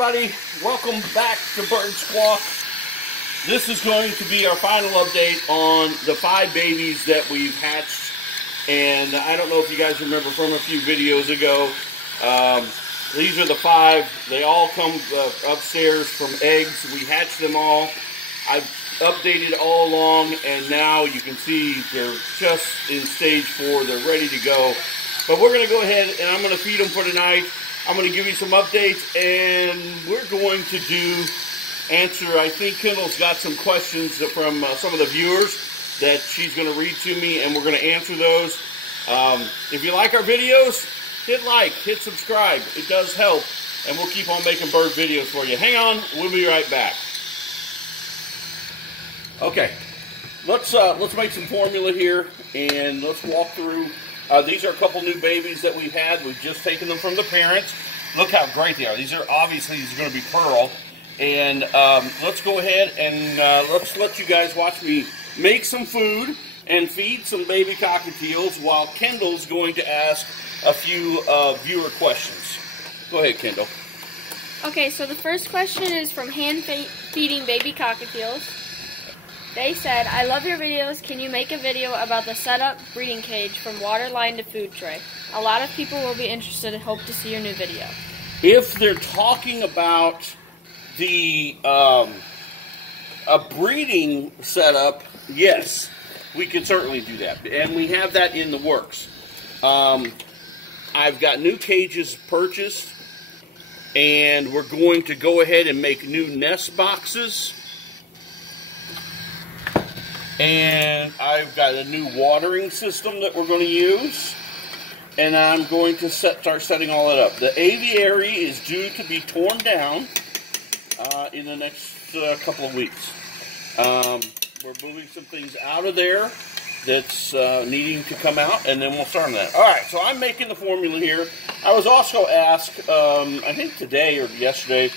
everybody, welcome back to Bird Squawk. This is going to be our final update on the 5 babies that we've hatched. And I don't know if you guys remember from a few videos ago, these are the 5. They all come upstairs from eggs. We hatched them all. I've updated all along, and now you can see they're just in stage 4. They're ready to go. But we're going to go ahead and I'm going to feed them for tonight. I'm going to give you some updates, and we're going to answer, I think Kendall's got some questions from some of the viewers that she's going to read to me, and we're going to answer those. If you like our videos, hit like, hit subscribe. It does help, and we'll keep on making bird videos for you. Hang on, we'll be right back. Okay, let's make some formula here, and let's walk through. These are a couple new babies that we've had. We've just taken them from the parents. Look how great they are. These are obviously going to be pearl. And let's go ahead and let's let you guys watch me make some food and feed some baby cockatiels while Kendall's going to ask a few viewer questions. Go ahead, Kendall. Okay, so the first question is from hand feeding baby cockatiels. They said, I love your videos. Can you make a video about the setup breeding cage from water line to food tray? A lot of people will be interested and hope to see your new video. If they're talking about the a breeding setup, yes, we can certainly do that. And we have that in the works. I've got new cages purchased, and we're going to go ahead and make new nest boxes. And I've got a new watering system that we're going to use. And I'm going to start setting all that up. The aviary is due to be torn down in the next couple of weeks. We're moving some things out of there that's needing to come out, and then we'll start on that. All right, so I'm making the formula here. I was also asked, I think today or yesterday,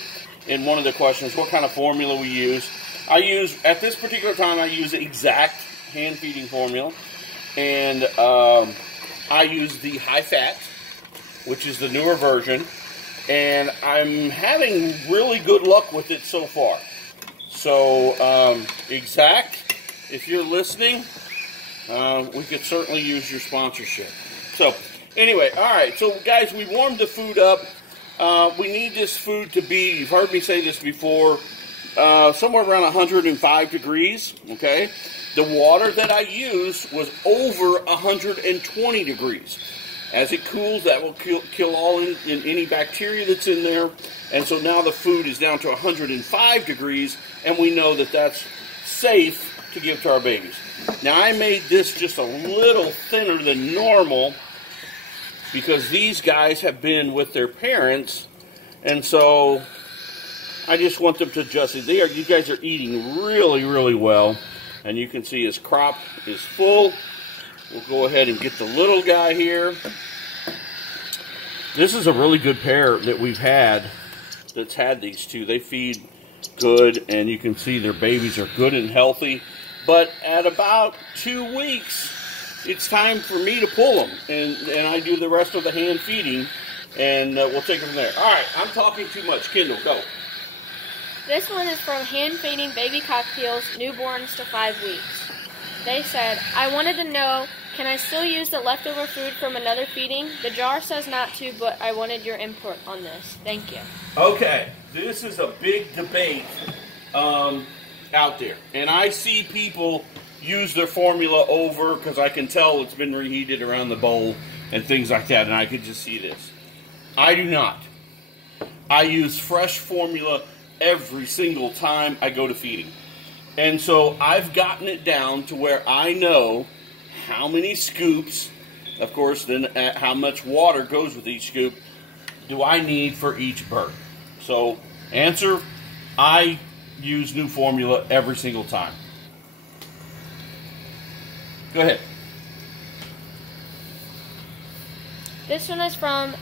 in one of the questions, what kind of formula we use. At this particular time, I use exact hand feeding formula, and I use the high fat, which is the newer version, and I'm having really good luck with it so far. So, exact, if you're listening, we could certainly use your sponsorship. So, anyway, all right, so guys, we warmed the food up. We need this food to be, you've heard me say this before, somewhere around 105 degrees, okay? The water that I used was over 120 degrees. As it cools, that will kill all in any bacteria that's in there. And so now the food is down to 105 degrees, and we know that that's safe to give to our babies. Now, I made this just a little thinner than normal because these guys have been with their parents, and so I just want them to adjust it. You guys are eating really, really well. And you can see his crop is full. We'll go ahead and get the little guy here. This is a really good pair that we've had that's had these two. They feed good, and you can see their babies are good and healthy. But at about 2 weeks, it's time for me to pull them. And I do the rest of the hand feeding, and we'll take them from there. All right, I'm talking too much. Kendall, go. This one is from hand feeding baby cockatiels, newborns to 5 weeks. They said, I wanted to know, can I still use the leftover food from another feeding? The jar says not to, but I wanted your input on this. Thank you. Okay, this is a big debate out there. And I see people use their formula over because I can tell it's been reheated around the bowl and things like that, and I could just see this. I do not. I use fresh formula every single time I go to feeding. And so I've gotten it down to where I know how many scoops, of course, then how much water goes with each scoop, do I need for each bird. So, answer, I use new formula every single time. Go ahead. This one is from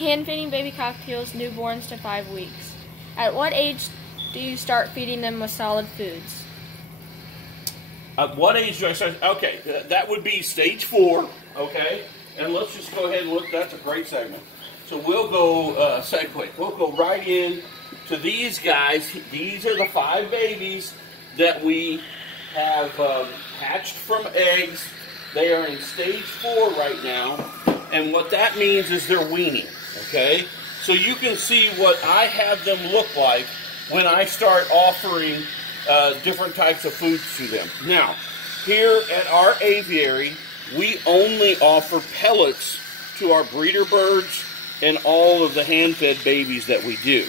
hand feeding baby cockatiels, newborns to 5 weeks. At what age do you start feeding them with solid foods? At what age do I start? Okay, that would be stage 4, okay? And let's just go ahead and look. That's a great segment. So we'll go, segue. We'll go right in to these guys. These are the 5 babies that we have hatched from eggs. They are in stage 4 right now. And what that means is they're weaning, okay? So you can see what I have them look like when I start offering different types of foods to them. Now, here at our aviary, we only offer pellets to our breeder birds and all of the hand-fed babies that we do.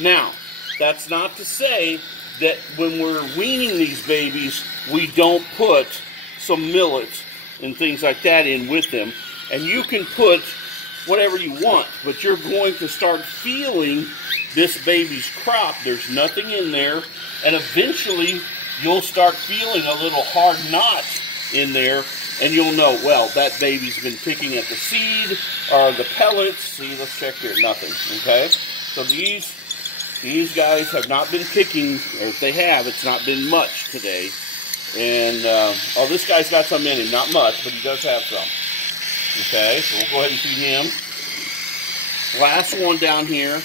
Now, that's not to say that when we're weaning these babies, we don't put some millet and things like that in with them. And you can put whatever you want, but you're going to start feeling this baby's crop. There's nothing in there, and eventually you'll start feeling a little hard knot in there, and you'll know, well, that baby's been picking at the seed or the pellets. See, let's check here, nothing, okay? So these guys have not been picking, or if they have, it's not been much today. And, oh, this guy's got some in him, not much, but he does have some. Okay, so we'll go ahead and feed him. Last one down here.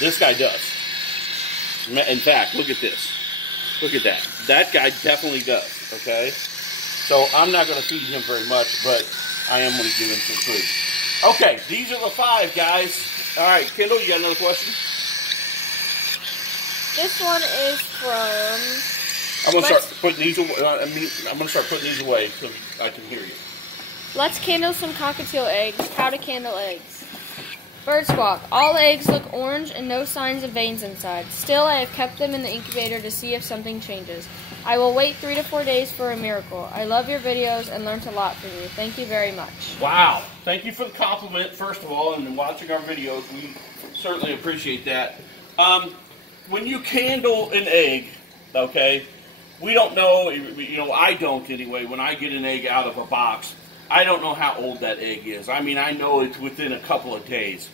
This guy does. In fact, look at this. Look at that. That guy definitely does, okay? So I'm not going to feed him very much, but I am going to give him some food. Okay, these are the 5, guys. All right, Kendall, you got another question? This one is from... I'm going to start putting these away. I'm going to start putting these away so I can hear you. Let's candle some cockatiel eggs. How to candle eggs. Bird squawk. All eggs look orange and no signs of veins inside. Still, I have kept them in the incubator to see if something changes. I will wait 3 to 4 days for a miracle. I love your videos and learned a lot from you. Thank you very much. Wow. Thank you for the compliment, first of all, and watching our videos. We certainly appreciate that. When you candle an egg, okay, we don't know, you know, I don't anyway, when I get an egg out of a box, I don't know how old that egg is. I mean, I know it's within a couple of days.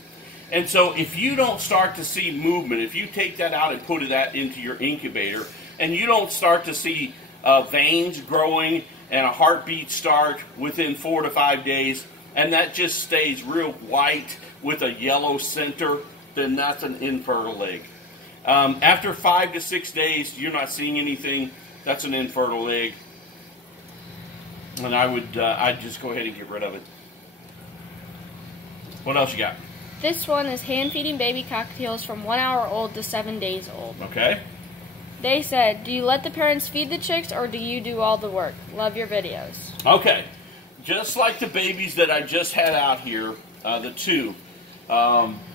And so if you don't start to see movement, if you take that out and put that into your incubator, and you don't start to see veins growing and a heartbeat start within 4 to 5 days, and that just stays real white with a yellow center, then that's an infertile egg. After 5 to 6 days, you're not seeing anything, that's an infertile egg. And I'd just go ahead and get rid of it. What else you got? This one is hand-feeding baby cockatiels from 1 hour old to 7 days old. Okay. They said, do you let the parents feed the chicks or do you do all the work? Love your videos. Okay. Just like the babies that I just had out here, the 2,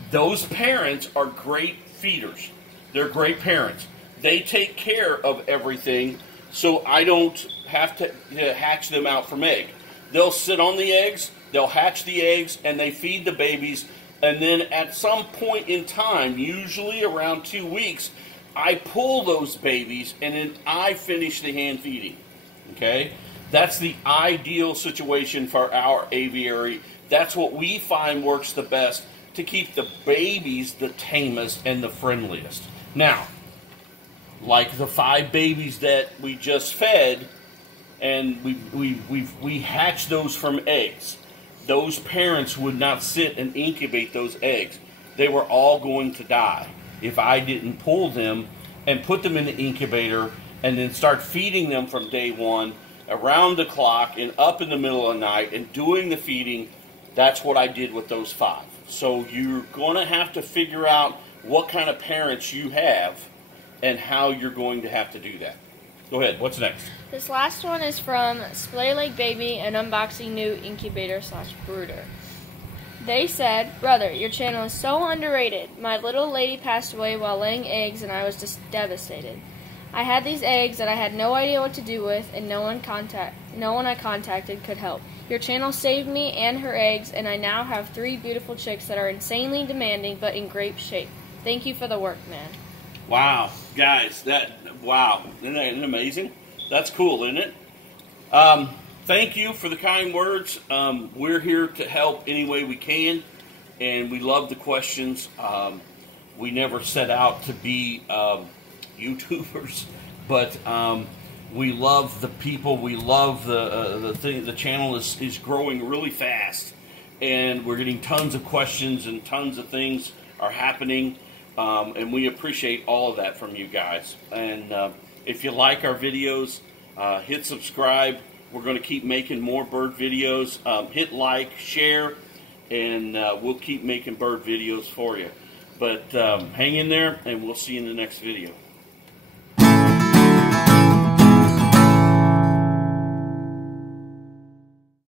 those parents are great feeders. They're great parents. They take care of everything, so I don't have to hatch them out from egg. They'll sit on the eggs, they'll hatch the eggs, and they feed the babies. And then at some point in time, usually around 2 weeks, I pull those babies and then I finish the hand feeding. Okay? That's the ideal situation for our aviary. That's what we find works the best to keep the babies the tamest and the friendliest. Now, like the 5 babies that we just fed, and we hatched those from eggs. Those parents would not sit and incubate those eggs. They were all going to die if I didn't pull them and put them in the incubator and then start feeding them from day 1 around the clock and up in the middle of the night and doing the feeding. That's what I did with those 5. So you're going to have to figure out what kind of parents you have and how you're going to have to do that. Go ahead. What's next? This last one is from Splay Leg Baby and Unboxing New Incubator / Brooder. They said, brother, your channel is so underrated. My little lady passed away while laying eggs and I was just devastated. I had these eggs that I had no idea what to do with and no one I contacted could help. Your channel saved me and her eggs, and I now have 3 beautiful chicks that are insanely demanding but in great shape. Thank you for the work, man. Wow, guys, wow, isn't that amazing? That's cool, isn't it? Thank you for the kind words. We're here to help any way we can, and we love the questions. We never set out to be YouTubers, but we love the people. We love the thing. The channel is growing really fast, and we're getting tons of questions and tons of things are happening, and we appreciate all of that from you guys. And if you like our videos, hit subscribe. We're going to keep making more bird videos. Hit like, share, and we'll keep making bird videos for you. But hang in there, and we'll see you in the next video.